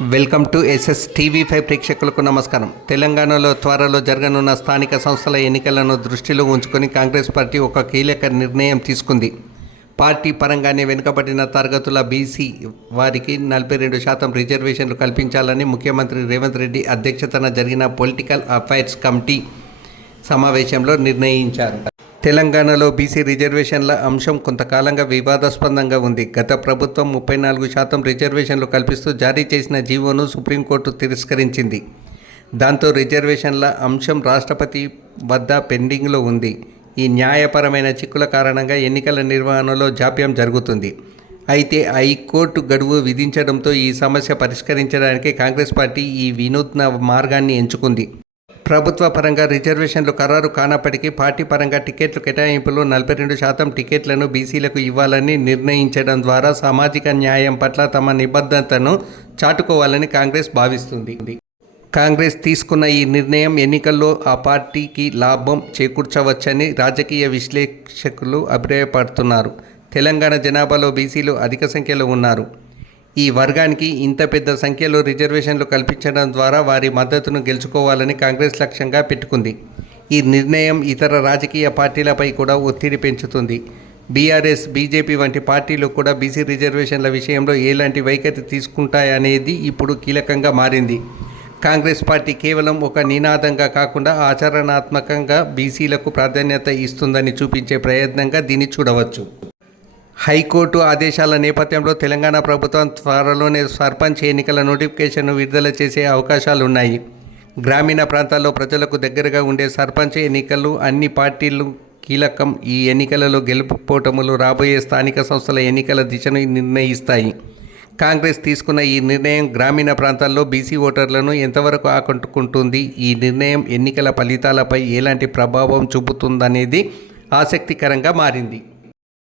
Welcome to SS TV five ప్రేక్షకులకు నమస్కారం. తెలంగాణలో త్వరలో జరగనున్న స్థానిక సంస్థల ఎన్నికలను దృష్టిలో ఉంచుకొని కాంగ్రెస్ పార్టీ ఒక కీలక నిర్ణయం తీసుకుంది. పార్టీ పరంగానే వెనుకబడిన తరగతుల బీసీ వారికి నలభై రెండు శాతం రిజర్వేషన్లు కల్పించాలని ముఖ్యమంత్రి రేవంత్ రెడ్డి అధ్యక్షతన జరిగిన పొలిటికల్ అఫైర్స్ కమిటీ సమావేశంలో నిర్ణయించారు. తెలంగాణలో బీసీ రిజర్వేషన్ల అంశం కొంతకాలంగా వివాదాస్పదంగా ఉంది. గత ప్రభుత్వం ముప్పై నాలుగు శాతం రిజర్వేషన్లు కల్పిస్తూ జారీ చేసిన జీవోను సుప్రీంకోర్టు తిరస్కరించింది. దాంతో రిజర్వేషన్ల అంశం రాష్ట్రపతి వద్ద పెండింగ్లో ఉంది. ఈ న్యాయపరమైన చిక్కుల కారణంగా ఎన్నికల నిర్వహణలో జాప్యం జరుగుతుంది. అయితే హైకోర్టు గడువు విధించడంతో ఈ సమస్య పరిష్కరించడానికి కాంగ్రెస్ పార్టీ ఈ వినూత్న మార్గాన్ని ఎంచుకుంది. ప్రభుత్వ పరంగా రిజర్వేషన్లు ఖరారు కానప్పటికీ పార్టీ పరంగా టికెట్లు కేటాయింపులు నలభై రెండు శాతం టికెట్లను బీసీలకు ఇవ్వాలని నిర్ణయించడం ద్వారా సామాజిక న్యాయం పట్ల తమ నిబద్ధతను చాటుకోవాలని కాంగ్రెస్ భావిస్తుంది. కాంగ్రెస్ తీసుకున్న ఈ నిర్ణయం ఎన్నికల్లో ఆ పార్టీకి లాభం చేకూర్చవచ్చని రాజకీయ విశ్లేషకులు అభిప్రాయపడుతున్నారు. తెలంగాణ జనాభాలో బీసీలు అధిక సంఖ్యలో ఉన్నారు. ఈ వర్గానికి ఇంత పెద్ద సంఖ్యలో రిజర్వేషన్లు కల్పించడం ద్వారా వారి మద్దతును గెలుచుకోవాలని కాంగ్రెస్ లక్ష్యంగా పెట్టుకుంది. ఈ నిర్ణయం ఇతర రాజకీయ పార్టీలపై కూడా ఒత్తిడి పెంచుతుంది. బీఆర్ఎస్ బీజేపీ వంటి పార్టీలు కూడా బీసీ రిజర్వేషన్ల విషయంలో ఎలాంటి వైఖరి తీసుకుంటాయనేది ఇప్పుడు కీలకంగా మారింది. కాంగ్రెస్ పార్టీ కేవలం ఒక నినాదంగా కాకుండా ఆచరణాత్మకంగా బీసీలకు ప్రాధాన్యత ఇస్తుందని చూపించే ప్రయత్నంగా దీన్ని చూడవచ్చు. హైకోర్టు ఆదేశాల నేపథ్యంలో తెలంగాణ ప్రభుత్వం త్వరలోనే సర్పంచ్ ఎన్నికల నోటిఫికేషన్ను విడుదల చేసే అవకాశాలున్నాయి. గ్రామీణ ప్రాంతాల్లో ప్రజలకు దగ్గరగా ఉండే సర్పంచ్ ఎన్నికలు అన్ని పార్టీలు కీలకం. ఈ ఎన్నికలలో గెలుపుపోటములు రాబోయే స్థానిక సంస్థల ఎన్నికల దిశను నిర్ణయిస్తాయి. కాంగ్రెస్ తీసుకున్న ఈ నిర్ణయం గ్రామీణ ప్రాంతాల్లో బీసీ ఓటర్లను ఎంతవరకు ఆకట్టుకుంటుంది? ఈ నిర్ణయం ఎన్నికల ఫలితాలపై ఎలాంటి ప్రభావం చూపుతుందనేది ఆసక్తికరంగా మారింది.